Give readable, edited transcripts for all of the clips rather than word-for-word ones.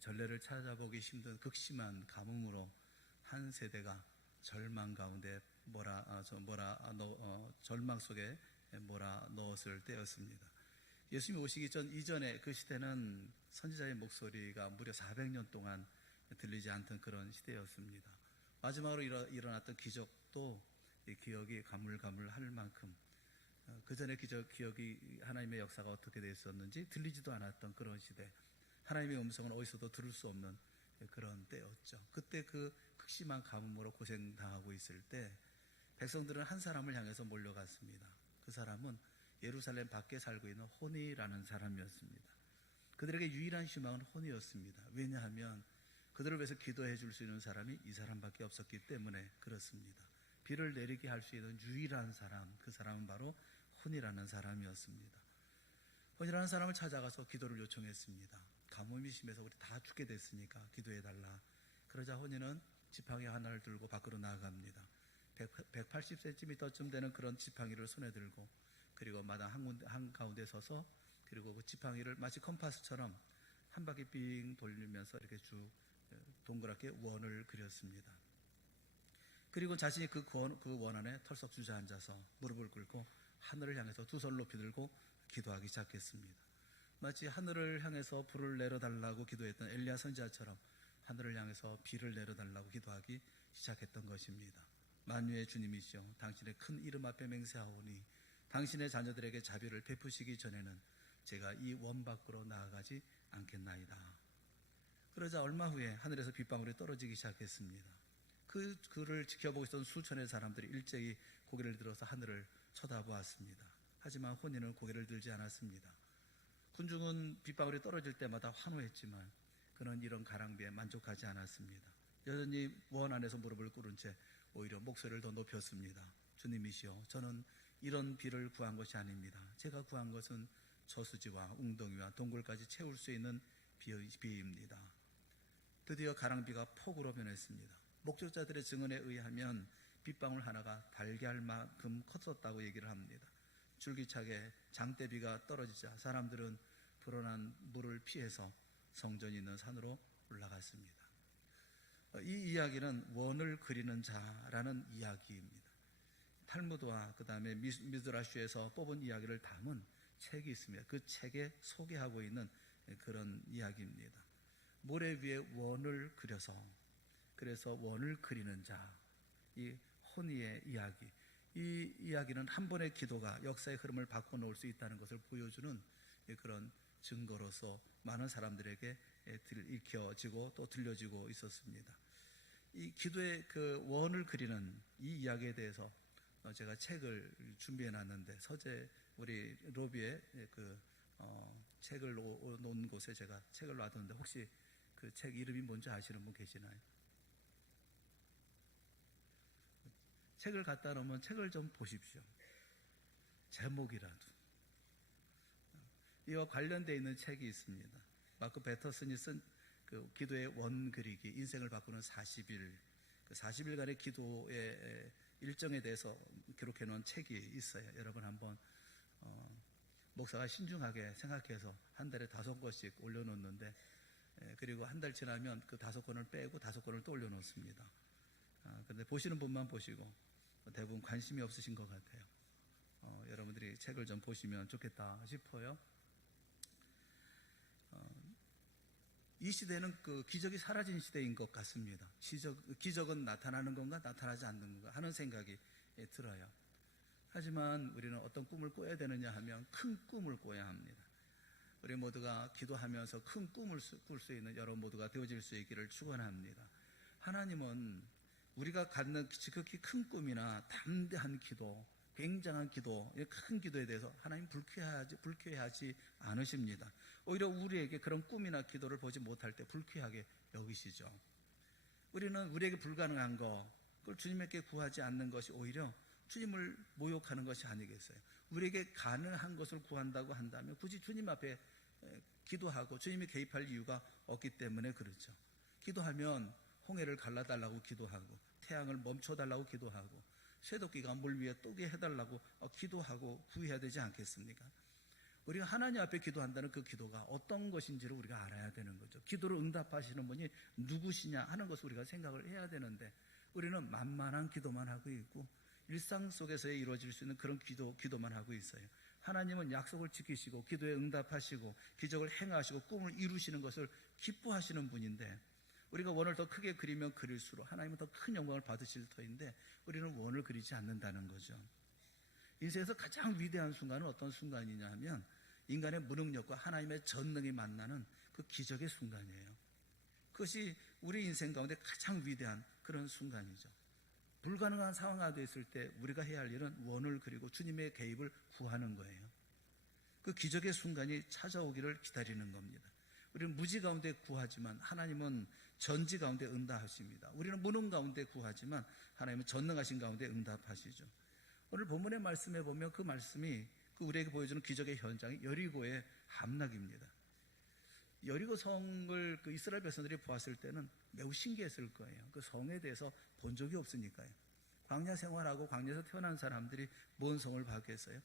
전례를 찾아보기 힘든 극심한 가뭄으로 한 세대가 절망 가운데 절망 속에 몰아넣었을 때였습니다. 예수님이 오시기 이전에 그 시대는 선지자의 목소리가 무려 400년 동안 들리지 않던 그런 시대였습니다. 마지막으로 일어났던 기적도 기억이 가물가물할 만큼 그 전에 기억이 하나님의 역사가 어떻게 되었었는지 들리지도 않았던 그런 시대, 하나님의 음성은 어디서도 들을 수 없는 그런 때였죠. 그때 그 극심한 가뭄으로 고생당하고 있을 때 백성들은 한 사람을 향해서 몰려갔습니다. 그 사람은 예루살렘 밖에 살고 있는 호니라는 사람이었습니다. 그들에게 유일한 희망은 호니였습니다. 왜냐하면 그들을 위해서 기도해 줄 수 있는 사람이 이 사람밖에 없었기 때문에 그렇습니다. 비를 내리게 할 수 있는 유일한 사람, 그 사람은 바로 혼이라는 사람이었습니다. 혼이라는 사람을 찾아가서 기도를 요청했습니다. 가뭄이 심해서 우리 다 죽게 됐으니까 기도해달라. 그러자 혼이는 지팡이 하나를 들고 밖으로 나아갑니다. 180cm쯤 되는 그런 지팡이를 손에 들고, 그리고 마당 한가운데 서서, 그리고 그 지팡이를 마치 컴파스처럼 한 바퀴 빙 돌리면서 이렇게 쭉 동그랗게 원을 그렸습니다. 그리고 자신이 그 원 안에 털썩 주저앉아서 무릎을 꿇고 하늘을 향해서 두 손을 높이 들고 기도하기 시작했습니다. 마치 하늘을 향해서 불을 내려달라고 기도했던 엘리야 선지자처럼 하늘을 향해서 비를 내려달라고 기도하기 시작했던 것입니다. 만유의 주님이시여, 당신의 큰 이름 앞에 맹세하오니 당신의 자녀들에게 자비를 베푸시기 전에는 제가 이 원 밖으로 나아가지 않겠나이다. 그러자 얼마 후에 하늘에서 빗방울이 떨어지기 시작했습니다. 그를 지켜보고 있던 수천의 사람들이 일제히 고개를 들어서 하늘을 쳐다보았습니다. 하지만 혼인은 고개를 들지 않았습니다. 군중은 빗방울이 떨어질 때마다 환호했지만 그는 이런 가랑비에 만족하지 않았습니다. 여전히 원 안에서 무릎을 꿇은 채 오히려 목소리를 더 높였습니다. 주님이시여, 저는 이런 비를 구한 것이 아닙니다. 제가 구한 것은 저수지와 웅덩이와 동굴까지 채울 수 있는 비입니다. 드디어 가랑비가 폭우로 변했습니다. 목격자들의 증언에 의하면 빗방울 하나가 달걀만큼 컸었다고 얘기를 합니다. 줄기차게 장대비가 떨어지자 사람들은 불어난 물을 피해서 성전이 있는 산으로 올라갔습니다. 이 이야기는 원을 그리는 자라는 이야기입니다. 탈무드와 그 다음에 미드라슈에서 뽑은 이야기를 담은 책이 있습니다. 그 책에 소개하고 있는 그런 이야기입니다. 모래 위에 원을 그려서, 그래서 원을 그리는 자, 이 호니의 이야기, 이 이야기는 한 번의 기도가 역사의 흐름을 바꿔놓을 수 있다는 것을 보여주는 그런 증거로서 많은 사람들에게 읽혀지고 또 들려지고 있었습니다. 이 기도의 그 원을 그리는 이 이야기에 대해서 제가 책을 준비해 놨는데, 서재 우리 로비에 책을 놓은 곳에 제가 책을 놔뒀는데, 혹시 그 책 이름이 뭔지 아시는 분 계시나요? 책을 갖다 놓으면 책을 좀 보십시오. 제목이라도. 이와 관련되어 있는 책이 있습니다. 마크 배터슨이 쓴 그 기도의 원 그리기, 인생을 바꾸는 40일, 그 40일간의 기도의 일정에 대해서 기록해 놓은 책이 있어요. 여러분 한번 목사가 신중하게 생각해서 한 달에 5권씩 올려놓는데, 그리고 한 달 지나면 그 5권을 빼고 5권을 또 올려놓습니다. 그런데 보시는 분만 보시고 대부분 관심이 없으신 것 같아요. 여러분들이 책을 좀 보시면 좋겠다 싶어요. 이 시대는 그 기적이 사라진 시대인 것 같습니다. 기적은 나타나는 건가 나타나지 않는 건가 하는 생각이 들어요. 하지만 우리는 어떤 꿈을 꿔야 되느냐 하면 큰 꿈을 꿔야 합니다. 우리 모두가 기도하면서 큰 꿈을 꿀 수 있는 여러분 모두가 되어질 수 있기를 축원합니다. 하나님은 우리가 갖는 지극히 큰 꿈이나 담대한 기도, 굉장한 기도, 큰 기도에 대해서 하나님 불쾌하지 않으십니다. 오히려 우리에게 그런 꿈이나 기도를 보지 못할 때 불쾌하게 여기시죠. 우리는 우리에게 불가능한 거, 그걸 주님에게 구하지 않는 것이 오히려 주님을 모욕하는 것이 아니겠어요. 우리에게 가능한 것을 구한다고 한다면 굳이 주님 앞에 기도하고 주님이 개입할 이유가 없기 때문에 그렇죠. 기도하면 홍해를 갈라달라고 기도하고, 태양을 멈춰달라고 기도하고, 쇠도끼가 물 위에 뜨게 해달라고 기도하고 구해야 되지 않겠습니까? 우리가 하나님 앞에 기도한다는 그 기도가 어떤 것인지를 우리가 알아야 되는 거죠. 기도로 응답하시는 분이 누구시냐 하는 것을 우리가 생각을 해야 되는데, 우리는 만만한 기도만 하고 있고 일상 속에서 이루어질 수 있는 그런 기도만 하고 있어요. 하나님은 약속을 지키시고 기도에 응답하시고 기적을 행하시고 꿈을 이루시는 것을 기뻐하시는 분인데, 우리가 원을 더 크게 그리면 그릴수록 하나님은 더 큰 영광을 받으실 터인데 우리는 원을 그리지 않는다는 거죠. 인생에서 가장 위대한 순간은 어떤 순간이냐 하면 인간의 무능력과 하나님의 전능이 만나는 그 기적의 순간이에요. 그것이 우리 인생 가운데 가장 위대한 그런 순간이죠. 불가능한 상황이 됐을 때 우리가 해야 할 일은 원을 그리고 주님의 개입을 구하는 거예요. 그 기적의 순간이 찾아오기를 기다리는 겁니다. 우리는 무지 가운데 구하지만 하나님은 전지 가운데 응답하십니다. 우리는 무능 가운데 구하지만 하나님은 전능하신 가운데 응답하시죠. 오늘 본문의 말씀에 보면 그 말씀이 우리에게 보여주는 기적의 현장이 여리고의 함락입니다. 여리고 성을 그 이스라엘 백성들이 보았을 때는 매우 신기했을 거예요. 그 성에 대해서 본 적이 없으니까요. 광야 생활하고 광야에서 태어난 사람들이 뭔 성을 봤겠어요?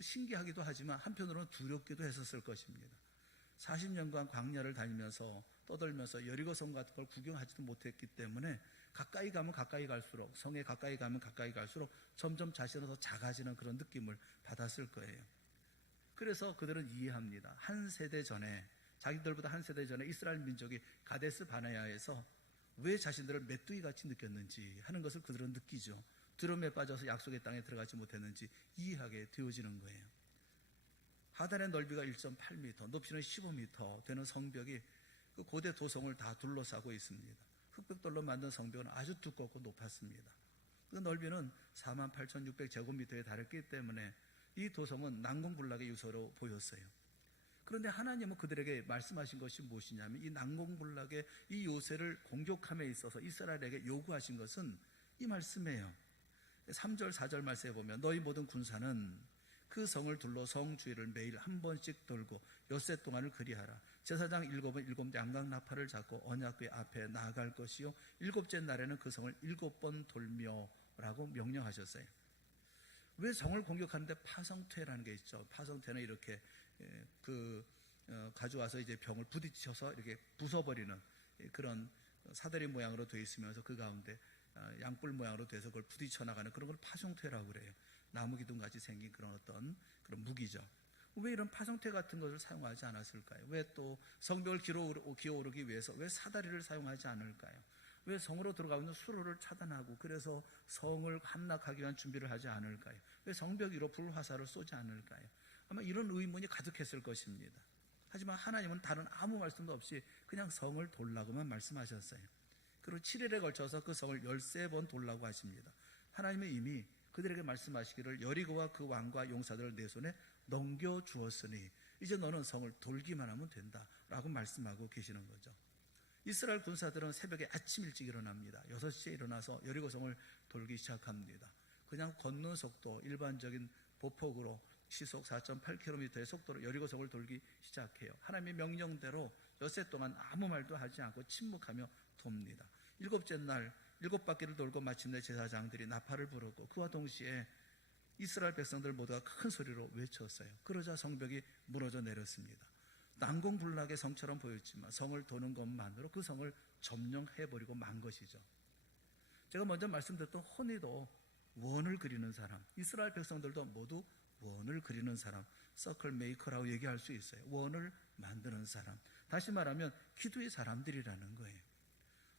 신기하기도 하지만 한편으로는 두렵기도 했었을 것입니다. 40년간 광야를 다니면서 떠돌면서 여리고 성 같은 걸 구경하지도 못했기 때문에 가까이 가면 가까이 갈수록, 성에 가까이 가면 가까이 갈수록 점점 자신은 더 작아지는 그런 느낌을 받았을 거예요. 그래서 그들은 이해합니다. 한 세대 전에, 자기들보다 한 세대 전에 이스라엘 민족이 가데스 바네아에서 왜 자신들을 메뚜기같이 느꼈는지 하는 것을 그들은 느끼죠. 두려움에 빠져서 약속의 땅에 들어가지 못했는지 이해하게 되어지는 거예요. 하단의 넓이가 1.8m, 높이는 15m 되는 성벽이 그 고대 도성을 다 둘러싸고 있습니다. 흑백돌로 만든 성벽은 아주 두껍고 높았습니다. 그 넓이는 48,600제곱미터에 달했기 때문에 이 도성은 난공불락의 유서로 보였어요. 그런데 하나님은 그들에게 말씀하신 것이 무엇이냐면 이 난공불락의 이 요새를 공격함에 있어서 이스라엘에게 요구하신 것은 이 말씀이에요. 3절 4절 말씀에 보면 너희 모든 군사는 그 성을 둘러 성 주위를 매일 한 번씩 돌고 엿새 동안을 그리하라. 제사장 7은 7 양각 나팔을 잡고 언약궤 앞에 나아갈 것이요 7째 날에는 그 성을 7번 돌며 라고 명령하셨어요. 왜 성을 공격하는데 파성퇴라는 게 있죠. 파성퇴는 이렇게 가져와서 이제 병을 부딪혀서 이렇게 부숴버리는 그런 사다리 모양으로 되어 있으면서 그 가운데 양뿔 모양으로 돼서 그걸 부딪혀 나가는 그런 걸 파성퇴라고 그래요. 나무 기둥 같이 생긴 그런 어떤 그런 무기죠. 왜 이런 파성퇴 같은 것을 사용하지 않았을까요? 왜 또 성벽을 기어오르기 위해서 왜 사다리를 사용하지 않을까요? 왜 성으로 들어가는 수로를 차단하고 그래서 성을 함락하기 위한 준비를 하지 않을까요? 왜 성벽 위로 불화살을 쏘지 않을까요? 아마 이런 의문이 가득했을 것입니다. 하지만 하나님은 다른 아무 말씀도 없이 그냥 성을 돌라고만 말씀하셨어요. 그리고 7일에 걸쳐서 그 성을 13번 돌라고 하십니다. 하나님은 이미 그들에게 말씀하시기를 여리고와 그 왕과 용사들을 내 손에 넘겨주었으니 이제 너는 성을 돌기만 하면 된다 라고 말씀하고 계시는 거죠. 이스라엘 군사들은 새벽에 아침 일찍 일어납니다. 6시에 일어나서 여리고 성을 돌기 시작합니다. 그냥 걷는 속도, 일반적인 보폭으로 시속 4.8km의 속도로 여리고 성을 돌기 시작해요. 하나님의 명령대로 엿새 동안 아무 말도 하지 않고 침묵하며 돕니다. 7째 날 7바퀴를 돌고 마침내 제사장들이 나팔을 불었고 그와 동시에 이스라엘 백성들 모두가 큰 소리로 외쳤어요. 그러자 성벽이 무너져 내렸습니다. 난공불락의 성처럼 보였지만 성을 도는 것만으로 그 성을 점령해버리고 만 것이죠. 제가 먼저 말씀드렸던 호니도 원을 그리는 사람, 이스라엘 백성들도 모두 원을 그리는 사람, 서클 메이커라고 얘기할 수 있어요. 원을 만드는 사람, 다시 말하면 기도의 사람들이라는 거예요.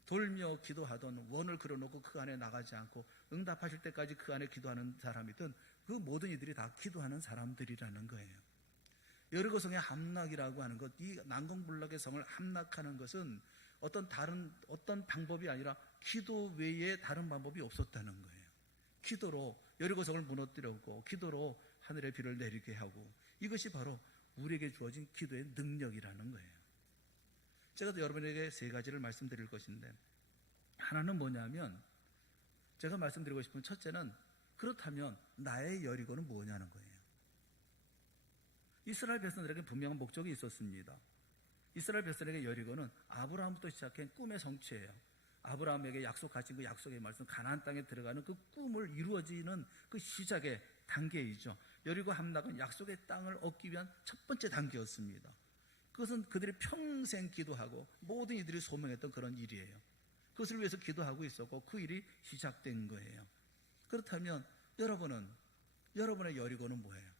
돌며 기도하던 원을 그려놓고 그 안에 나가지 않고 응답하실 때까지 그 안에 기도하는 사람이든 그 모든 이들이 다 기도하는 사람들이라는 거예요. 여리고 성의 함락이라고 하는 것, 이 난공불락의 성을 함락하는 것은 어떤 방법이 아니라 기도 외에 다른 방법이 없었다는 거예요. 기도로 여리고 성을 무너뜨렸고 기도로 하늘의 비를 내리게 하고, 이것이 바로 우리에게 주어진 기도의 능력이라는 거예요. 제가 또 여러분에게 3가지를 말씀드릴 것인데, 하나는 뭐냐면 제가 말씀드리고 싶은 첫째는 그렇다면 나의 여리고는 뭐냐는 거예요. 이스라엘 백성들에게 분명한 목적이 있었습니다. 이스라엘 백성에게 여리고는 아브라함부터 시작한 꿈의 성취예요. 아브라함에게 약속하신 그 약속의 말씀, 가나안 땅에 들어가는 그 꿈을 이루어지는 그 시작의 단계이죠. 여리고 함락은 약속의 땅을 얻기 위한 첫 번째 단계였습니다. 그것은 그들이 평생 기도하고 모든 이들이 소명했던 그런 일이에요. 그것을 위해서 기도하고 있었고 그 일이 시작된 거예요. 그렇다면 여러분의 여리고는 뭐예요?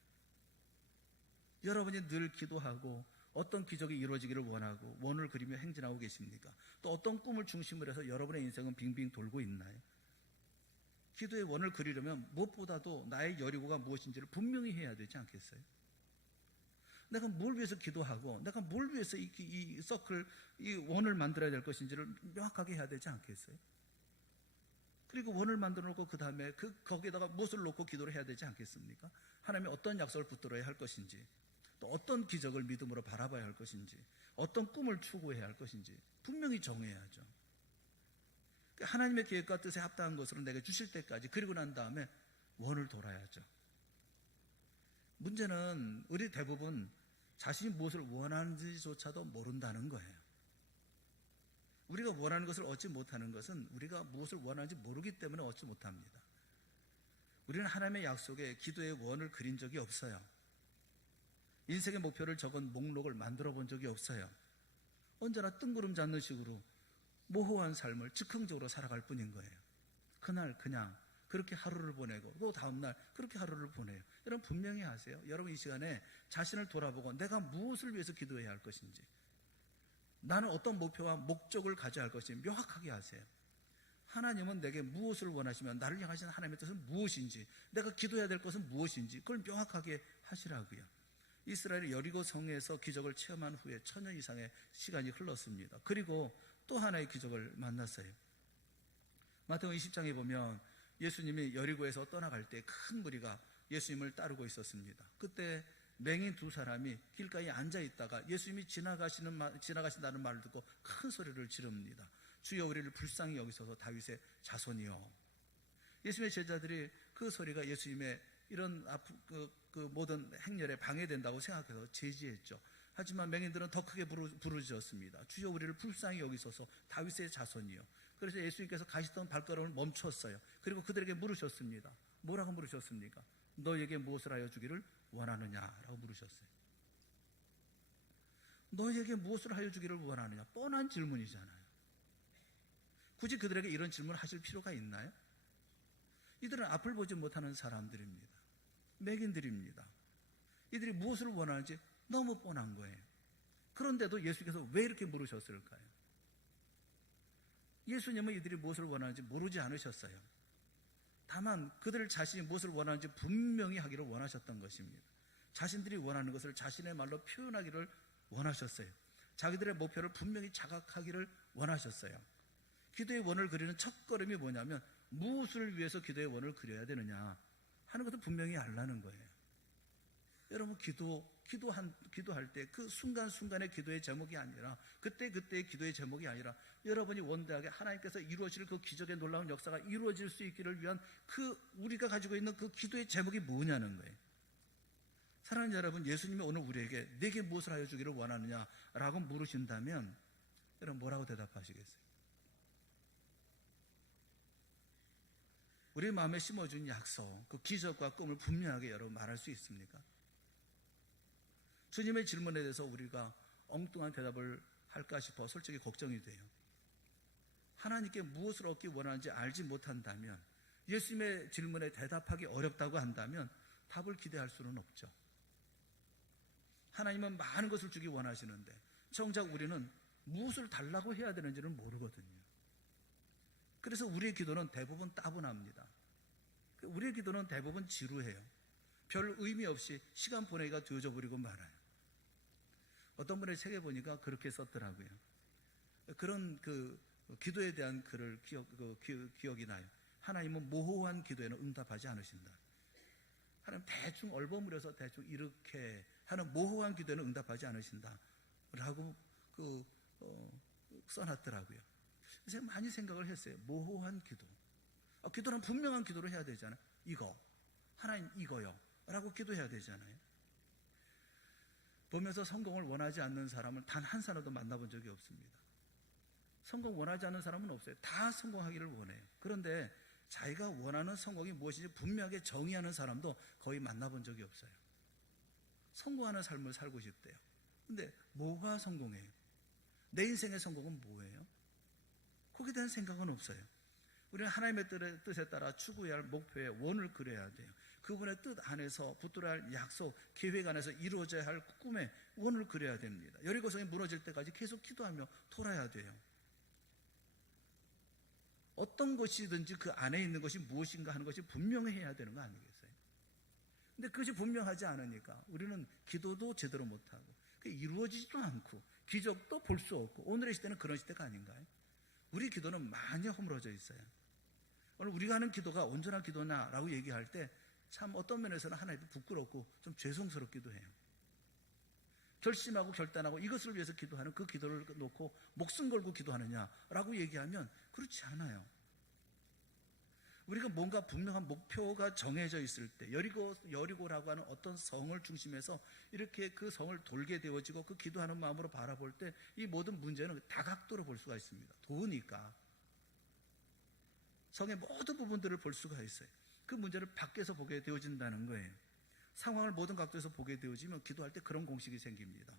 여러분이 늘 기도하고 어떤 기적이 이루어지기를 원하고 원을 그리며 행진하고 계십니까? 또 어떤 꿈을 중심으로 해서 여러분의 인생은 빙빙 돌고 있나요? 기도의 원을 그리려면 무엇보다도 나의 여리고가 무엇인지를 분명히 해야 되지 않겠어요? 내가 뭘 위해서 기도하고 내가 뭘 위해서 이 서클, 이 원을 만들어야 될 것인지를 명확하게 해야 되지 않겠어요? 그리고 원을 만들어 놓고 그 다음에 거기에다가 무엇을 놓고 기도를 해야 되지 않겠습니까? 하나님이 어떤 약속을 붙들어야 할 것인지, 또 어떤 기적을 믿음으로 바라봐야 할 것인지, 어떤 꿈을 추구해야 할 것인지 분명히 정해야죠. 하나님의 계획과 뜻에 합당한 것으로 내게 주실 때까지, 그리고 난 다음에 원을 돌아야죠. 문제는 우리 대부분 자신이 무엇을 원하는지조차도 모른다는 거예요. 우리가 원하는 것을 얻지 못하는 것은 우리가 무엇을 원하는지 모르기 때문에 얻지 못합니다. 우리는 하나님의 약속에 기도의 원을 그린 적이 없어요. 인생의 목표를 적은 목록을 만들어 본 적이 없어요. 언제나 뜬구름 잡는 식으로 모호한 삶을 즉흥적으로 살아갈 뿐인 거예요. 그날 그냥 그렇게 하루를 보내고 또 다음날 그렇게 하루를 보내요. 여러분 분명히 아세요. 여러분 이 시간에 자신을 돌아보고 내가 무엇을 위해서 기도해야 할 것인지, 나는 어떤 목표와 목적을 가져야 할 것인지 명확하게 아세요. 하나님은 내게 무엇을 원하시면 나를 향하신 하나님의 뜻은 무엇인지, 내가 기도해야 될 것은 무엇인지 그걸 명확하게 하시라고요. 이스라엘이 여리고 성에서 기적을 체험한 후에 1000년 이상의 시간이 흘렀습니다. 그리고 또 하나의 기적을 만났어요. 마태복음 20장에 보면 예수님이 여리고에서 떠나갈 때 큰 무리가 예수님을 따르고 있었습니다. 그때 맹인 두 사람이 길가에 앉아 있다가 예수님이 지나가신다는 말을 듣고 큰 소리를 지릅니다. 주여 우리를 불쌍히 여기소서 다윗의 자손이요. 예수님의 제자들이 그 소리가 예수님의 이런 그 모든 행렬에 방해된다고 생각해서 제지했죠. 하지만 맹인들은 더 크게 부르짖었습니다. 주여 우리를 불쌍히 여기소서 다윗의 자손이요. 그래서 예수님께서 가시던 발걸음을 멈췄어요. 그리고 그들에게 물으셨습니다. 뭐라고 물으셨습니까? 너에게 무엇을 하여 주기를 원하느냐라고 물으셨어요. 너에게 무엇을 하여 주기를 원하느냐? 뻔한 질문이잖아요. 굳이 그들에게 이런 질문을 하실 필요가 있나요? 이들은 앞을 보지 못하는 사람들입니다. 맹인들입니다. 이들이 무엇을 원하는지 너무 뻔한 거예요. 그런데도 예수께서 왜 이렇게 물으셨을까요? 예수님은 이들이 무엇을 원하는지 모르지 않으셨어요. 다만 그들 자신이 무엇을 원하는지 분명히 하기를 원하셨던 것입니다. 자신들이 원하는 것을 자신의 말로 표현하기를 원하셨어요. 자기들의 목표를 분명히 자각하기를 원하셨어요. 기도의 원을 그리는 첫걸음이 뭐냐면 무엇을 위해서 기도의 원을 그려야 되느냐 하는 것을 분명히 알라는 거예요. 여러분 기도할 때 그 순간순간의 기도의 제목이 아니라 그때의 기도의 제목이 아니라 여러분이 원대하게 하나님께서 이루어질 그 기적의 놀라운 역사가 이루어질 수 있기를 위한 그 우리가 가지고 있는 그 기도의 제목이 뭐냐는 거예요. 사랑하는 여러분, 예수님이 오늘 우리에게 내게 무엇을 하여 주기를 원하느냐라고 물으신다면 여러분 뭐라고 대답하시겠어요? 우리 마음에 심어준 약속, 그 기적과 꿈을 분명하게 여러분 말할 수 있습니까? 주님의 질문에 대해서 우리가 엉뚱한 대답을 할까 싶어 솔직히 걱정이 돼요. 하나님께 무엇을 얻기 원하는지 알지 못한다면, 예수님의 질문에 대답하기 어렵다고 한다면 답을 기대할 수는 없죠. 하나님은 많은 것을 주기 원하시는데 정작 우리는 무엇을 달라고 해야 되는지는 모르거든요. 그래서 우리의 기도는 대부분 따분합니다. 우리의 기도는 대부분 지루해요. 별 의미 없이 시간 보내기가 되어져 버리고 말아요. 어떤 분의 책에 보니까 그렇게 썼더라고요. 그런 기도에 대한 글을 기억이 나요. 하나님은 모호한 기도에는 응답하지 않으신다. 하나님 대충 얼버무려서 대충 이렇게 하는 모호한 기도에는 응답하지 않으신다 라고 써놨더라고요. 그래서 많이 생각을 했어요. 모호한 기도. 기도는 분명한 기도를 해야 되잖아요. 이거 하나님 이거요 라고 기도해야 되잖아요. 보면서 성공을 원하지 않는 사람은 단 한 사람도 만나본 적이 없습니다. 성공 원하지 않는 사람은 없어요. 다 성공하기를 원해요. 그런데 자기가 원하는 성공이 무엇인지 분명하게 정의하는 사람도 거의 만나본 적이 없어요. 성공하는 삶을 살고 싶대요. 근데 뭐가 성공해요? 내 인생의 성공은 뭐예요? 거기에 대한 생각은 없어요. 우리는 하나님의 뜻에 따라 추구해야 할 목표의 원을 그려야 돼요. 그분의 뜻 안에서 붙들어야 할 약속, 계획 안에서 이루어져야 할 꿈의 원을 그려야 됩니다. 여리고성이 무너질 때까지 계속 기도하며 돌아야 돼요. 어떤 것이든지 그 안에 있는 것이 무엇인가 하는 것이 분명해야 되는 거 아니겠어요? 근데 그것이 분명하지 않으니까 우리는 기도도 제대로 못하고 이루어지지도 않고 기적도 볼 수 없고, 오늘의 시대는 그런 시대가 아닌가요? 우리 기도는 많이 허물어져 있어요. 오늘 우리가 하는 기도가 온전한 기도냐라고 얘기할 때 참 어떤 면에서는 하나님도 부끄럽고 좀 죄송스럽기도 해요. 결심하고 결단하고 이것을 위해서 기도하는 그 기도를 놓고 목숨 걸고 기도하느냐라고 얘기하면 그렇지 않아요. 우리가 뭔가 분명한 목표가 정해져 있을 때, 여리고라고 하는 어떤 성을 중심해서 이렇게 그 성을 돌게 되어지고 그 기도하는 마음으로 바라볼 때 이 모든 문제는 다각도로 볼 수가 있습니다. 도우니까 성의 모든 부분들을 볼 수가 있어요. 그 문제를 밖에서 보게 되어진다는 거예요. 상황을 모든 각도에서 보게 되어지면 기도할 때 그런 공식이 생깁니다.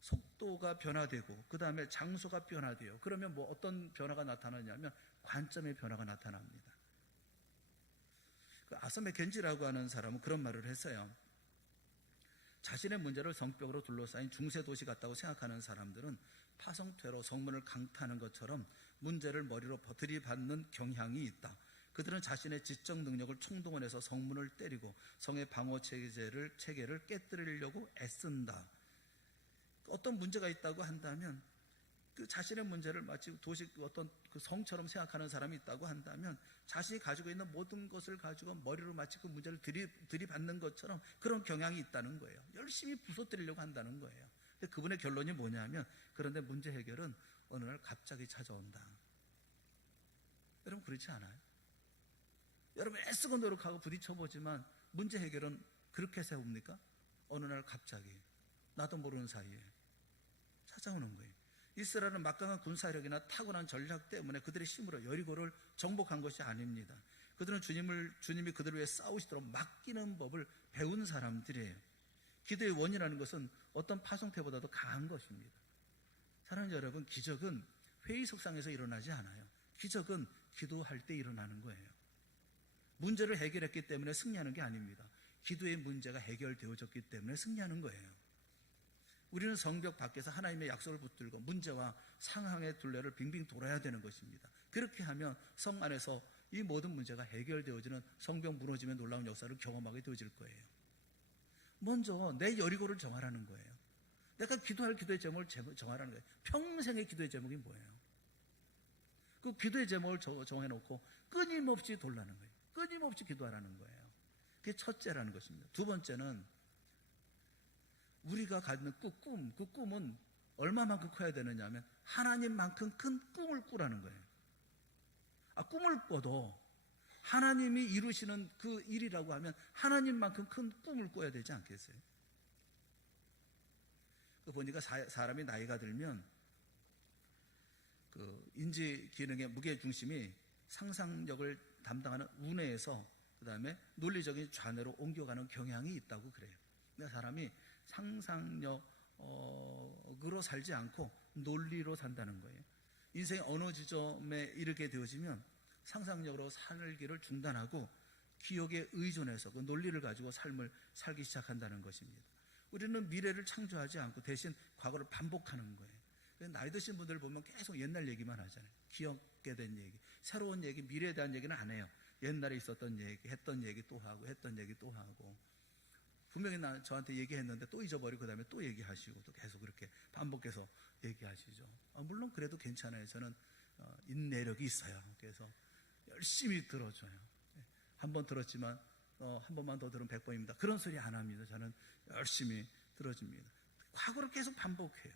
속도가 변화되고 그 다음에 장소가 변화돼요. 그러면 뭐 어떤 변화가 나타나냐면 관점의 변화가 나타납니다. 아사메 겐지라고 하는 사람은 그런 말을 했어요. 자신의 문제를 성벽으로 둘러싸인 중세 도시 같다고 생각하는 사람들은 파성퇴로 성문을 강타하는 것처럼 문제를 머리로 들이받는 경향이 있다. 그들은 자신의 지적 능력을 총동원해서 성문을 때리고 성의 방어 체계를 깨뜨리려고 애쓴다. 어떤 문제가 있다고 한다면 그 자신의 문제를 마치 도시 어떤 그 성처럼 생각하는 사람이 있다고 한다면 자신이 가지고 있는 모든 것을 가지고 머리로 마치 그 문제를 들이받는 것처럼 그런 경향이 있다는 거예요. 열심히 부숴뜨리려고 한다는 거예요. 근데 그분의 결론이 뭐냐면, 그런데 문제 해결은 어느 날 갑자기 찾아온다. 여러분 그렇지 않아요? 여러분 애쓰고 노력하고 부딪혀보지만 문제 해결은 그렇게 세웁니까? 어느 날 갑자기 나도 모르는 사이에 찾아오는 거예요. 이스라엘은 막강한 군사력이나 타고난 전략 때문에 그들의 힘으로 여리고를 정복한 것이 아닙니다. 그들은 주님이 그들을 위해 싸우시도록 맡기는 법을 배운 사람들이에요. 기도의 원이라는 것은 어떤 파송태보다도 강한 것입니다. 사랑하는 여러분, 기적은 회의석상에서 일어나지 않아요. 기적은 기도할 때 일어나는 거예요. 문제를 해결했기 때문에 승리하는 게 아닙니다. 기도의 문제가 해결되어졌기 때문에 승리하는 거예요. 우리는 성벽 밖에서 하나님의 약속을 붙들고 문제와 상황의 둘레를 빙빙 돌아야 되는 것입니다. 그렇게 하면 성 안에서 이 모든 문제가 해결되어지는, 성벽 무너지면 놀라운 역사를 경험하게 되어질 거예요. 먼저 내 여리고를 정하라는 거예요. 내가 기도할 기도의 제목을 정하라는 거예요. 평생의 기도의 제목이 뭐예요? 그 기도의 제목을 정해놓고 끊임없이 돌라는 거예요. 끊임없이 기도하라는 거예요. 그게 첫째라는 것입니다. 두 번째는 우리가 갖는 그 꿈은 얼마만큼 커야 되느냐 하면 하나님만큼 큰 꿈을 꾸라는 거예요. 꿈을 꿔도 하나님이 이루시는 그 일이라고 하면 하나님만큼 큰 꿈을 꿔야 되지 않겠어요? 보니까 사람이 나이가 들면 그 인지 기능의 무게중심이 상상력을 담당하는 우뇌에서 그 다음에 논리적인 좌뇌로 옮겨가는 경향이 있다고 그래요. 그러니까 사람이 상상력으로 살지 않고 논리로 산다는 거예요. 인생의 어느 지점에 이르게 되어지면 상상력으로 살기를 중단하고 기억에 의존해서 그 논리를 가지고 삶을 살기 시작한다는 것입니다. 우리는 미래를 창조하지 않고 대신 과거를 반복하는 거예요. 나이 드신 분들 보면 계속 옛날 얘기만 하잖아요. 기억게 된 얘기, 새로운 얘기, 미래에 대한 얘기는 안 해요. 옛날에 있었던 얘기, 했던 얘기 또 하고, 했던 얘기 또 하고. 분명히 저한테 얘기했는데 또 잊어버리고 그다음에 또 얘기하시고 또 계속 그렇게 반복해서 얘기하시죠. 물론 그래도 괜찮아요. 저는 인내력이 있어요. 그래서 열심히 들어줘요. 한 번 들었지만 한 번만 더 들으면 100번입니다. 그런 소리 안 합니다. 저는 열심히 들어줍니다. 과거를 계속 반복해요.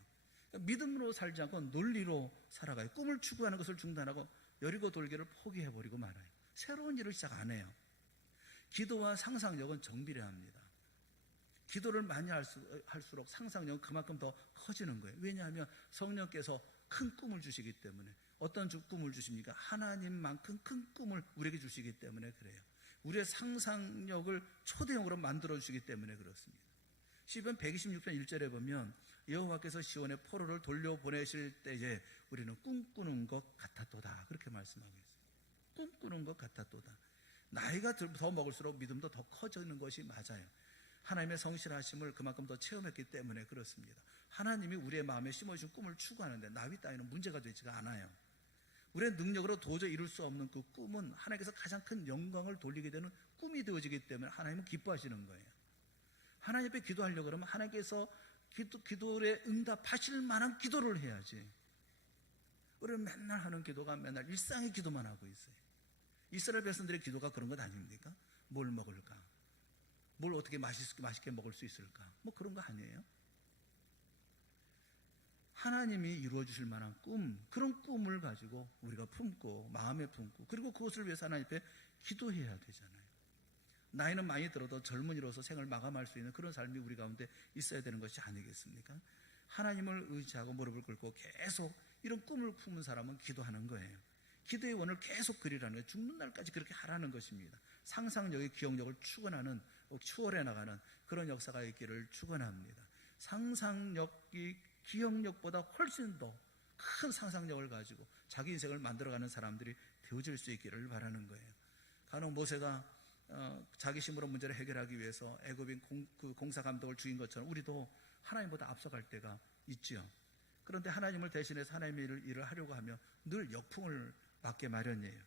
믿음으로 살지 않고 논리로 살아가요. 꿈을 추구하는 것을 중단하고 여리고 돌기를 포기해버리고 말아요. 새로운 일을 시작 안 해요. 기도와 상상력은 정비례합니다. 기도를 많이 할수록 상상력은 그만큼 더 커지는 거예요. 왜냐하면 성령께서 큰 꿈을 주시기 때문에. 어떤 꿈을 주십니까? 하나님만큼 큰 꿈을 우리에게 주시기 때문에 그래요. 우리의 상상력을 초대형으로 만들어 주시기 때문에 그렇습니다. 시편 126편 1절에 보면 여호와께서 시온의 포로를 돌려보내실 때에 우리는 꿈꾸는 것 같았도다. 그렇게 말씀하고 있어요. 꿈꾸는 것 같았도다. 나이가 더 먹을수록 믿음도 더 커지는 것이 맞아요. 하나님의 성실하심을 그만큼 더 체험했기 때문에 그렇습니다. 하나님이 우리의 마음에 심어주신 꿈을 추구하는데 나위 따위는 문제가 되지가 않아요. 우리의 능력으로 도저히 이룰 수 없는 그 꿈은 하나님께서 가장 큰 영광을 돌리게 되는 꿈이 되어지기 때문에 하나님은 기뻐하시는 거예요. 하나님 앞에 기도하려고 그러면 하나님께서 기도에 응답하실 만한 기도를 해야지. 우리는 맨날 하는 기도가 맨날 일상의 기도만 하고 있어요. 이스라엘 백성들의 기도가 그런 것 아닙니까? 뭘 먹을까? 뭘 어떻게 맛있게 먹을 수 있을까? 뭐 그런 거 아니에요? 하나님이 이루어 주실 만한 꿈, 그런 꿈을 가지고 우리가 품고 마음에 품고 그리고 그것을 위해서 하나님 앞에 기도해야 되잖아요. 나이는 많이 들어도 젊은이로서 생을 마감할 수 있는 그런 삶이 우리 가운데 있어야 되는 것이 아니겠습니까? 하나님을 의지하고 무릎을 꿇고 계속 이런 꿈을 품은 사람은 기도하는 거예요. 기도의 원을 계속 그리라는 거예요. 죽는 날까지 그렇게 하라는 것입니다. 상상력의 기억력을 추월해 나가는 그런 역사가 있기를 축원합니다. 상상력이 기억력보다 훨씬 더 큰 상상력을 가지고 자기 인생을 만들어가는 사람들이 되어질 수 있기를 바라는 거예요. 간혹 모세가 자기 힘으로 문제를 해결하기 위해서 애굽인 공사 감독을 죽인 것처럼 우리도 하나님보다 앞서갈 때가 있지요. 그런데 하나님을 대신해서 하나님의 일을 하려고 하면 늘 역풍을 맞게 마련이에요.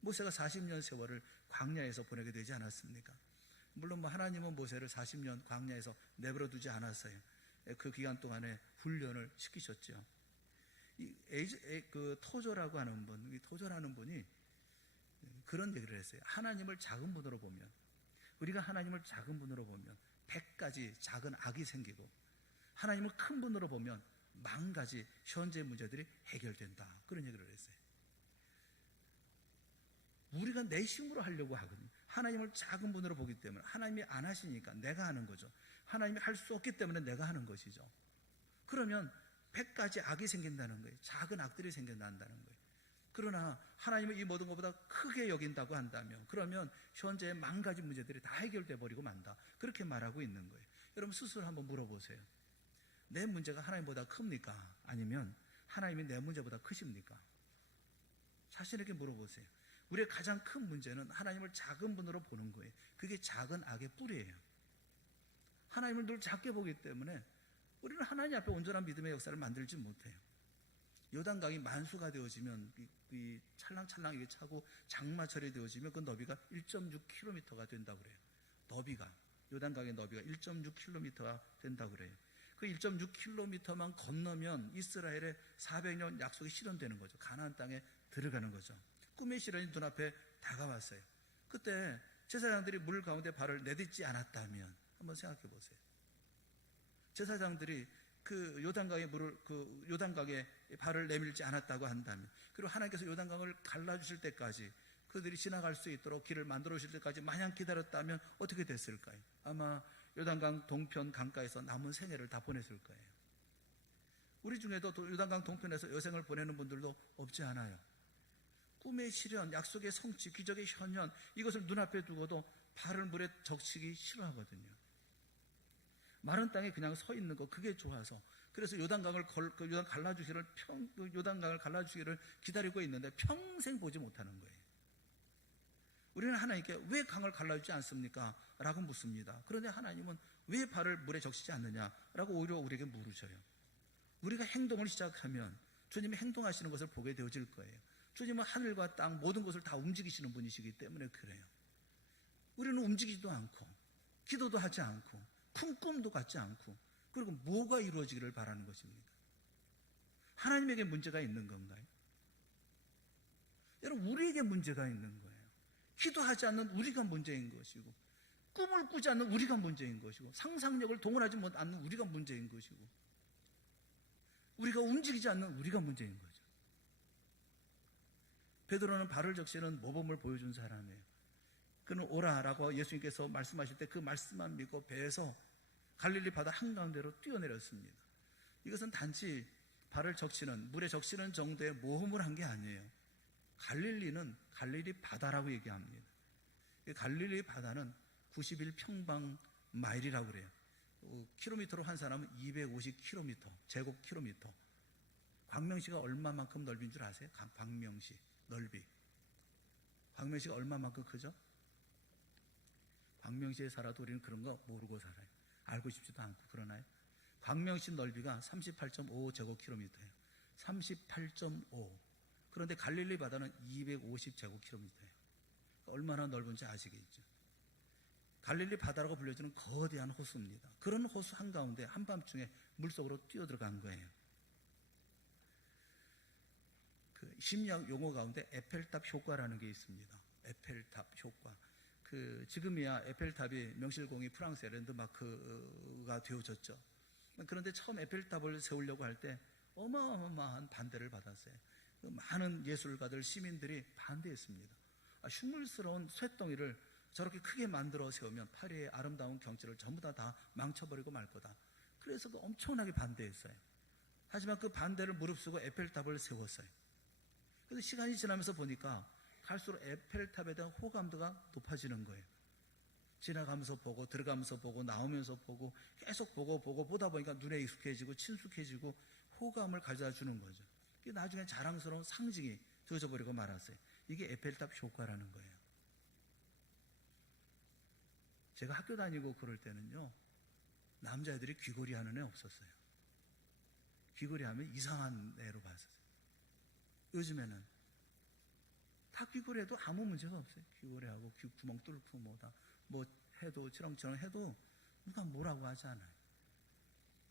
모세가 40년 세월을 광야에서 보내게 되지 않았습니까? 물론 하나님은 모세를 40년 광야에서 내버려 두지 않았어요. 그 기간 동안에 훈련을 시키셨죠. 토저라고 하는 분, 이 토저라는 분이 그런 얘기를 했어요. 하나님을 작은 분으로 보면, 우리가 하나님을 작은 분으로 보면 100가지 작은 악이 생기고, 하나님을 큰 분으로 보면 10,000가지 현재 문제들이 해결된다. 그런 얘기를 했어요. 우리가 내 힘으로 하려고 하거든요. 하나님을 작은 분으로 보기 때문에 하나님이 안 하시니까 내가 하는 거죠. 하나님이 할 수 없기 때문에 내가 하는 것이죠. 그러면 100가지 악이 생긴다는 거예요. 작은 악들이 생겨난다는 거예요. 그러나 하나님은 이 모든 것보다 크게 여긴다고 한다면 그러면 현재의 10,000가지 문제들이 다 해결돼 버리고 만다. 그렇게 말하고 있는 거예요. 여러분 스스로 한번 물어보세요. 내 문제가 하나님보다 큽니까? 아니면 하나님이 내 문제보다 크십니까? 자신에게 물어보세요. 우리의 가장 큰 문제는 하나님을 작은 분으로 보는 거예요. 그게 작은 악의 뿌리예요. 하나님을 늘 작게 보기 때문에 우리는 하나님 앞에 온전한 믿음의 역사를 만들지 못해요. 요단강이 만수가 되어지면 이 찰랑찰랑 이게 차고 장마철이 되어지면 그 너비가 1.6km가 된다고 그래요. 너비가 요단강의 너비가 1.6km가 된다고 그래요. 그 1.6km만 건너면 이스라엘의 400년 약속이 실현되는 거죠. 가나안 땅에 들어가는 거죠. 꿈의 실현이 눈앞에 다가왔어요. 그때 제사장들이 물 가운데 발을 내딛지 않았다면 한번 생각해 보세요. 제사장들이 그 요단강에 발을 내밀지 않았다고 한다면, 그리고 하나님께서 요단강을 갈라주실 때까지 그들이 지나갈 수 있도록 길을 만들어 주실 때까지 마냥 기다렸다면 어떻게 됐을까요? 아마 요단강 동편 강가에서 남은 생애를 다 보냈을 거예요. 우리 중에도 요단강 동편에서 여생을 보내는 분들도 없지 않아요. 꿈의 실현, 약속의 성취, 기적의 현현, 이것을 눈앞에 두고도 발을 물에 적시기 싫어하거든요. 마른 땅에 그냥 서 있는 거, 그게 좋아서. 그래서 요단강을 갈라주시기를 기다리고 있는데 평생 보지 못하는 거예요. 우리는 하나님께 왜 강을 갈라주지 않습니까? 라고 묻습니다. 그런데 하나님은 왜 발을 물에 적시지 않느냐? 라고 오히려 우리에게 물으셔요. 우리가 행동을 시작하면 주님이 행동하시는 것을 보게 되어질 거예요. 주님은 하늘과 땅 모든 것을 다 움직이시는 분이시기 때문에 그래요. 우리는 움직이지도 않고 기도도 하지 않고 큰 꿈도 갖지 않고, 그리고 뭐가 이루어지기를 바라는 것입니까? 하나님에게 문제가 있는 건가요? 여러분, 우리에게 문제가 있는 거예요. 기도하지 않는 우리가 문제인 것이고, 꿈을 꾸지 않는 우리가 문제인 것이고, 상상력을 동원하지 않는 우리가 문제인 것이고, 우리가 움직이지 않는 우리가 문제인 거죠. 베드로는 발을 적시는 모범을 보여준 사람이에요. 그는 오라라고 예수님께서 말씀하실 때 그 말씀만 믿고 배에서 갈릴리 바다 한가운데로 뛰어내렸습니다. 이것은 단지 발을 적시는, 물에 적시는 정도의 모험을 한 게 아니에요. 갈릴리는 갈릴리 바다라고 얘기합니다. 갈릴리 바다는 91평방 마일이라고 그래요. 킬로미터로 한 사람은 250km, 제곱킬로미터. 광명시가 얼마만큼 넓인 줄 아세요? 광명시 넓이. 광명시가 얼마만큼 크죠? 광명시에 살아도 우리는 그런 거 모르고 살아요. 알고 싶지도 않고 그러나요? 광명시 넓이가 38.5제곱킬로미터예요. 38.5. 그런데 갈릴리 바다는 250제곱킬로미터예요. 얼마나 넓은지 아시겠죠? 갈릴리 바다라고 불려지는 거대한 호수입니다. 그런 호수 한가운데 한밤중에 물속으로 뛰어들어간 거예요. 그 심리학 용어 가운데 에펠탑 효과라는 게 있습니다. 에펠탑 효과. 지금이야 에펠탑이 명실공히 프랑스의 랜드마크가 되어졌죠. 그런데 처음 에펠탑을 세우려고 할 때 어마어마한 반대를 받았어요. 많은 예술가들, 시민들이 반대했습니다. 흉물스러운 쇳덩이를 저렇게 크게 만들어 세우면 파리의 아름다운 경치를 전부 다 망쳐버리고 말 거다. 그래서 엄청나게 반대했어요. 하지만 그 반대를 무릅쓰고 에펠탑을 세웠어요. 그래서 시간이 지나면서 보니까 갈수록 에펠탑에 대한 호감도가 높아지는 거예요. 지나가면서 보고, 들어가면서 보고, 나오면서 보고, 계속 보고 보다 보니까 눈에 익숙해지고 친숙해지고 호감을 가져다 주는 거죠. 나중에 자랑스러운 상징이 되어져 버리고 말았어요. 이게 에펠탑 효과라는 거예요. 제가 학교 다니고 그럴 때는요, 남자애들이 귀걸이 하는 애 없었어요. 귀걸이 하면 이상한 애로 봤었어요. 요즘에는 다 귀걸이 해도 아무 문제가 없어요. 귀걸이 하고 귀 구멍 뚫고 뭐 해도 치렁치렁 해도 누가 뭐라고 하지 않아요.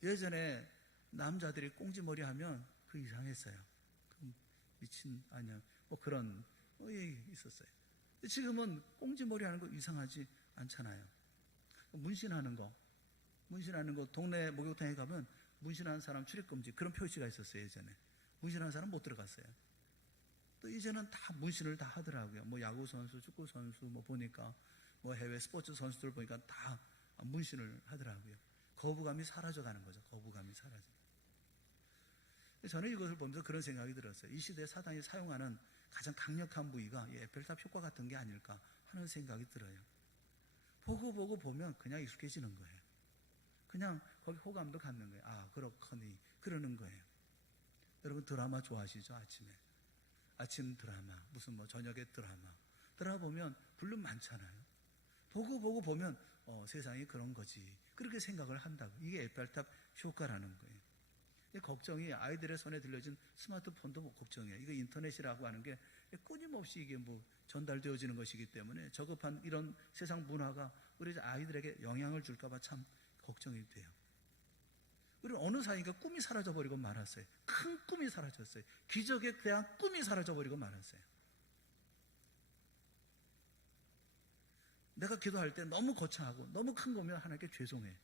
예전에 남자들이 꽁지머리 하면 그 이상했어요. 미친 아니야 뭐 그런 얘기 있었어요. 지금은 꽁지머리 하는 거 이상하지 않잖아요. 문신하는 거 동네 목욕탕에 가면 문신하는 사람 출입금지 그런 표시가 있었어요. 예전에 문신하는 사람 못 들어갔어요. 또 이제는 다 문신을 다 하더라고요. 뭐 야구 선수, 축구 선수 뭐 보니까 뭐 해외 스포츠 선수들 보니까 다 문신을 하더라고요. 거부감이 사라져가는 거죠. 거부감이 사라져. 저는 이것을 보면서 그런 생각이 들었어요. 이 시대에 사단이 사용하는 가장 강력한 무기가 이 에펠탑 효과 같은 게 아닐까 하는 생각이 들어요. 보고 보면 그냥 익숙해지는 거예요. 그냥 거기 호감도 갖는 거예요. 아, 그렇거니 그러는 거예요. 여러분 드라마 좋아하시죠? 아침 드라마, 무슨 뭐 저녁에 드라마 보면 물론 많잖아요. 보고 보면 세상이 그런 거지. 그렇게 생각을 한다고. 이게 에펠탑 효과라는 거예요. 걱정이 아이들의 손에 들려진 스마트폰도 뭐 걱정이에요. 이거 인터넷이라고 하는 게 끊임없이 이게 뭐 전달되어지는 것이기 때문에 저급한 이런 세상 문화가 우리 아이들에게 영향을 줄까봐 참 걱정이 돼요. 그리고 어느 사이인가 꿈이 사라져버리고 말았어요. 큰 꿈이 사라졌어요. 기적에 대한 꿈이 사라져버리고 말았어요. 내가 기도할 때 너무 거창하고 너무 큰 거면 하나님께 죄송해.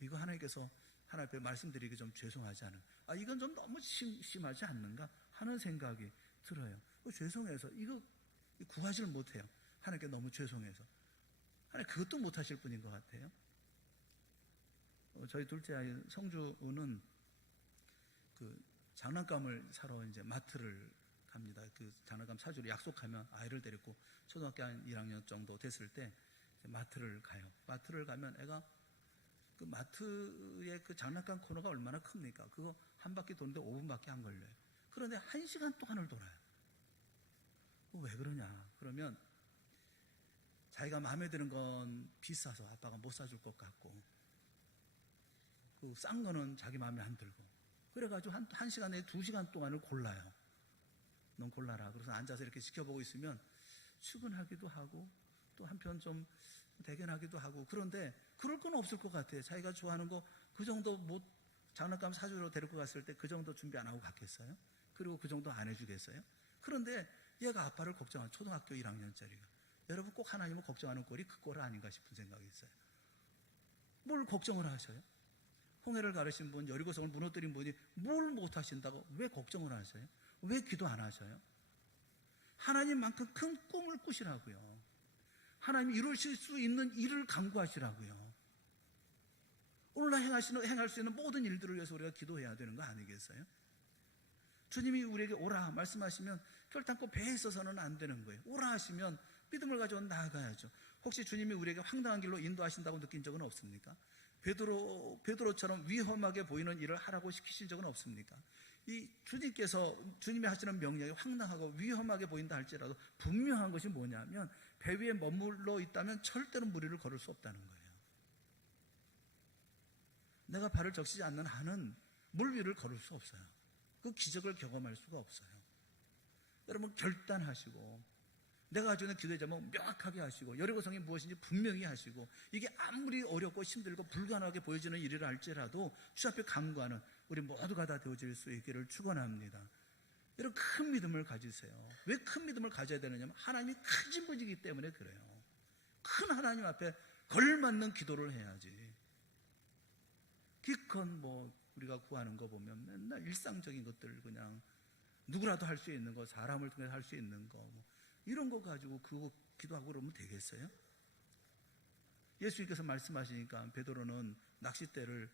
이거 하나님께서 하나님 앞에 말씀드리기 좀 죄송하지 않은. 이건 좀 너무 심하지 않는가 하는 생각이 들어요. 죄송해서 이거 구하지를 못해요. 하나님께 너무 죄송해서. 하나님 그것도 못하실 분인 것 같아요. 저희 둘째 아이 성주는 그 장난감을 사러 이제 마트를 갑니다. 그 장난감 사주로 약속하면 아이를 데리고 초등학교 한 1학년 정도 됐을 때 마트를 가요. 마트를 가면 애가 그 마트의 그 장난감 코너가 얼마나 큽니까? 그거 한 바퀴 도는데 5분밖에 안 걸려요. 그런데 1시간 동안을 돌아요. 왜 그러냐? 그러면 자기가 마음에 드는 건 비싸서 아빠가 못 사줄 것 같고, 그 싼 거는 자기 마음에 안 들고, 그래가지고 한 시간 내에 2시간 동안을 골라요. 넌 골라라. 그래서 앉아서 이렇게 지켜보고 있으면 출근하기도 하고 또 한편 좀 대견하기도 하고, 그런데 그럴 건 없을 것 같아요. 자기가 좋아하는 거 그 정도 못 장난감 사주러 데리고 갔을 때 그 정도 준비 안 하고 갔겠어요? 그리고 그 정도 안 해주겠어요? 그런데 얘가 아빠를 걱정한 초등학교 1학년짜리가. 여러분 꼭 하나님을 걱정하는 꼴이 그 꼴 아닌가 싶은 생각이 있어요. 뭘 걱정을 하셔요? 홍해를 가르신 분, 여리고성을 무너뜨린 분이 뭘 못하신다고 왜 걱정을 하셔요? 왜 기도 안 하셔요? 하나님만큼 큰 꿈을 꾸시라고요. 하나님이 이루실 수 있는 일을 강구하시라고요. 오늘날 행할 수 있는 모든 일들을 위해서 우리가 기도해야 되는 거 아니겠어요? 주님이 우리에게 오라 말씀하시면 결단코 배에 있어서는 안 되는 거예요. 오라 하시면 믿음을 가지고 나아가야죠. 혹시 주님이 우리에게 황당한 길로 인도하신다고 느낀 적은 없습니까? 베드로처럼 위험하게 보이는 일을 하라고 시키신 적은 없습니까? 이 주님이 하시는 명령이 황당하고 위험하게 보인다 할지라도 분명한 것이 뭐냐면 배 위에 머물러 있다면 절대로 무리를 걸을 수 없다는 거예요. 내가 발을 적시지 않는 한은 물 위를 걸을 수 없어요. 그 기적을 경험할 수가 없어요. 여러분 결단하시고 내가 가지고 있는 기도의 제목 명확하게 하시고 여리고성이 무엇인지 분명히 하시고 이게 아무리 어렵고 힘들고 불가능하게 보여지는 일이라 할지라도 주 앞에 간구하는 우리 모두가 다 되어질 수 있기를 축원합니다. 여러분 큰 믿음을 가지세요. 왜 큰 믿음을 가져야 되느냐면 하나님이 크신 분이기 때문에 그래요. 큰 하나님 앞에 걸맞는 기도를 해야지. 기껏 우리가 구하는 거 보면 맨날 일상적인 것들 그냥 누구라도 할 수 있는 거, 사람을 통해서 할 수 있는 거 이런 거 가지고 그거 기도하고 그러면 되겠어요? 예수님께서 말씀하시니까 베드로는 낚싯대를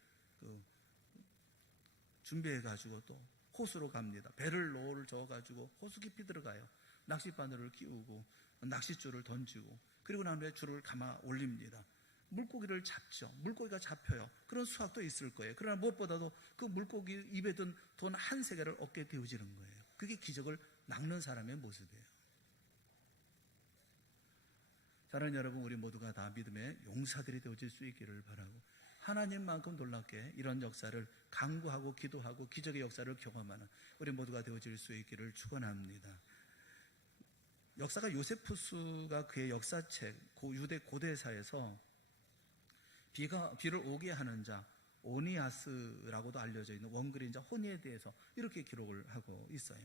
준비해가지고 또 호수로 갑니다. 배를 노를 저어가지고 호수 깊이 들어가요. 낚싯바늘을 끼우고 낚싯줄을 던지고 그리고 난 후에 줄을 감아 올립니다. 물고기를 잡죠. 물고기가 잡혀요. 그런 수확도 있을 거예요. 그러나 무엇보다도 그 물고기 입에 든 돈 한 세개를 얻게 되어지는 거예요. 그게 기적을 낚는 사람의 모습이에요. 사랑하는 여러분, 우리 모두가 다 믿음의 용사들이 되어질 수 있기를 바라고 하나님만큼 놀랍게 이런 역사를 간구하고 기도하고 기적의 역사를 경험하는 우리 모두가 되어질 수 있기를 축원합니다. 역사가 요세푸스가 그의 역사책 유대 고대사에서 비를 오게 하는 자 오니아스라고도 알려져 있는 원그린자 호니에 대해서 이렇게 기록을 하고 있어요.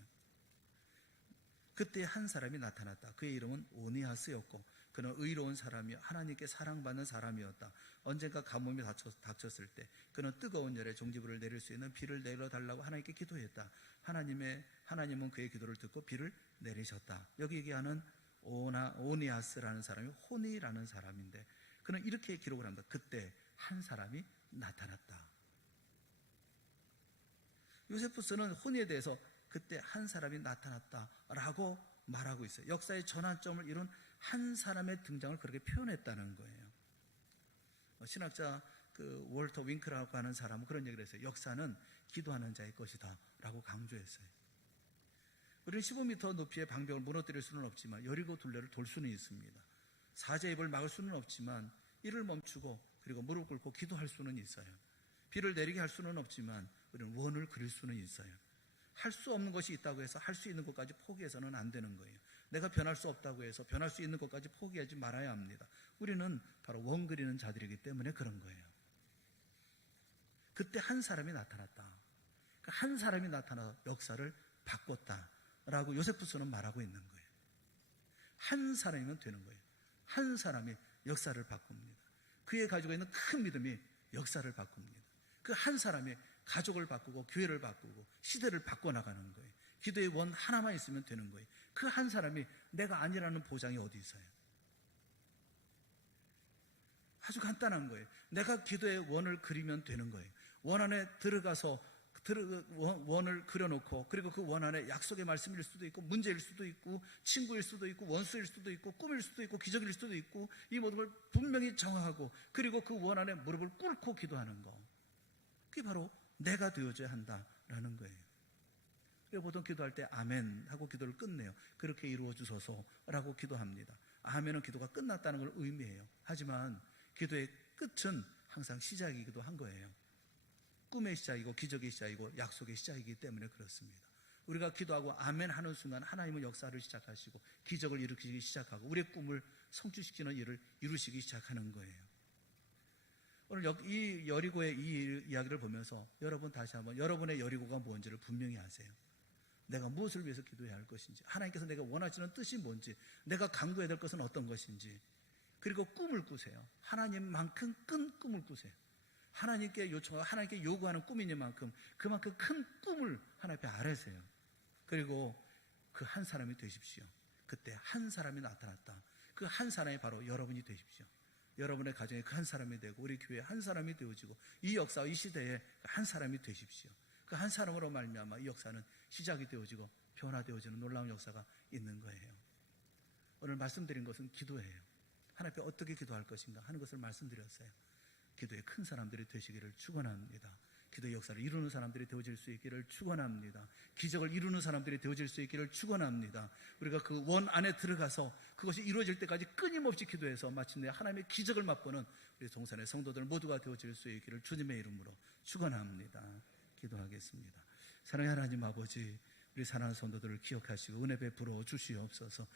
그때 한 사람이 나타났다. 그의 이름은 오니아스였고 그는 의로운 사람이요 하나님께 사랑받는 사람이었다. 언젠가 가뭄이 닥쳤을 때 그는 뜨거운 열에 종지부를 내릴 수 있는 비를 내려달라고 하나님께 기도했다. 하나님은 그의 기도를 듣고 비를 내리셨다. 여기 얘기하는 오니아스라는 사람이 호니라는 사람인데 그는 이렇게 기록을 합니다. 그때 한 사람이 나타났다. 요세푸스는 호니에 대해서 그때 한 사람이 나타났다라고 말하고 있어요. 역사의 전환점을 이룬 한 사람의 등장을 그렇게 표현했다는 거예요. 신학자 월터 윙크라고 하는 사람은 그런 얘기를 했어요. 역사는 기도하는 자의 것이다 라고 강조했어요. 우리는 15m 높이의 방벽을 무너뜨릴 수는 없지만 여리고 둘레를 돌 수는 있습니다. 사자의 입을 막을 수는 없지만 이를 멈추고 그리고 무릎 꿇고 기도할 수는 있어요. 비를 내리게 할 수는 없지만 우리는 원을 그릴 수는 있어요. 할 수 없는 것이 있다고 해서 할 수 있는 것까지 포기해서는 안 되는 거예요. 내가 변할 수 없다고 해서 변할 수 있는 것까지 포기하지 말아야 합니다. 우리는 바로 원 그리는 자들이기 때문에 그런 거예요. 그때 한 사람이 나타났다. 한 사람이 나타나 역사를 바꿨다라고 요세푸스는 말하고 있는 거예요. 한 사람이면 되는 거예요. 한 사람이 역사를 바꿉니다. 그의 가지고 있는 큰 믿음이 역사를 바꿉니다. 그 한 사람이 가족을 바꾸고 교회를 바꾸고 시대를 바꿔나가는 거예요. 기도의 원 하나만 있으면 되는 거예요. 그 한 사람이 내가 아니라는 보장이 어디 있어요? 아주 간단한 거예요. 내가 기도의 원을 그리면 되는 거예요. 원 안에 들어가서 원을 그려놓고 그리고 그 원 안에 약속의 말씀일 수도 있고 문제일 수도 있고 친구일 수도 있고 원수일 수도 있고 꿈일 수도 있고 기적일 수도 있고 이 모든 걸 분명히 정하고 그리고 그 원 안에 무릎을 꿇고 기도하는 거, 그게 바로 내가 되어줘야 한다라는 거예요. 그리고 보통 기도할 때 아멘 하고 기도를 끝내요. 그렇게 이루어 주소서라고 기도합니다. 아멘은 기도가 끝났다는 걸 의미해요. 하지만 기도의 끝은 항상 시작이기도 한 거예요. 꿈의 시작이고 기적의 시작이고 약속의 시작이기 때문에 그렇습니다. 우리가 기도하고 아멘 하는 순간 하나님은 역사를 시작하시고 기적을 일으키기 시작하고 우리의 꿈을 성취시키는 일을 이루시기 시작하는 거예요. 오늘 이 여리고의 이 이야기를 보면서 여러분 다시 한번 여러분의 여리고가 뭔지를 분명히 아세요. 내가 무엇을 위해서 기도해야 할 것인지, 하나님께서 내가 원하시는 뜻이 뭔지, 내가 간구해야 될 것은 어떤 것인지, 그리고 꿈을 꾸세요. 하나님만큼 큰 꿈을 꾸세요. 하나님께 요청하고 하나님께 요구하는 꿈이니만큼 그만큼 큰 꿈을 하나님 앞에 아뢰세요. 그리고 그 한 사람이 되십시오. 그때 한 사람이 나타났다. 그 한 사람이 바로 여러분이 되십시오. 여러분의 가정에 그 한 사람이 되고 우리 교회에 한 사람이 되어지고 이 역사와 이 시대에 한 사람이 되십시오. 그 한 사람으로 말미암아 이 역사는 시작이 되어지고 변화되어지는 놀라운 역사가 있는 거예요. 오늘 말씀드린 것은 기도예요. 하나님 앞에 어떻게 기도할 것인가 하는 것을 말씀드렸어요. 기도의 큰 사람들이 되시기를 축원합니다. 기도의 역사를 이루는 사람들이 되어질 수 있기를 축원합니다. 기적을 이루는 사람들이 되어질 수 있기를 축원합니다. 우리가 그 원 안에 들어가서 그것이 이루어질 때까지 끊임없이 기도해서 마침내 하나님의 기적을 맛보는 우리 동산의 성도들 모두가 되어질 수 있기를 주님의 이름으로 축원합니다. 기도하겠습니다. 사랑의 하나님 아버지, 우리 사랑하는 성도들을 기억하시고 은혜 베풀어 주시옵소서.